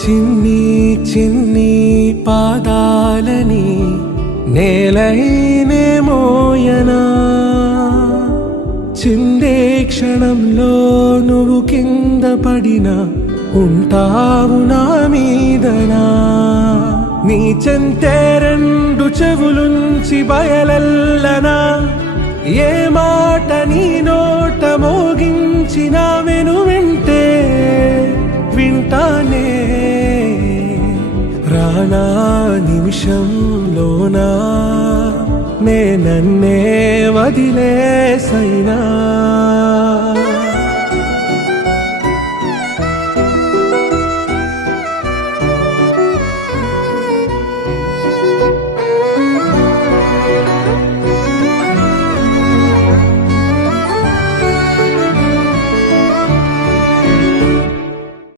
చిన్ని చిన్ని పాదాలని నేలైనే మోయనా, చిందే క్షణంలో నువ్వు కింద పడినా ఉంటావు నా మీదనా. నీ చెంతే రెండు చెవులుంచి బయలెల్లనా, ఏ మాట నీ నోట మోగించిన వెను వింటే వింటానే. రానా నిమిషంలోనా నే నన్నే వదిలేసైనా.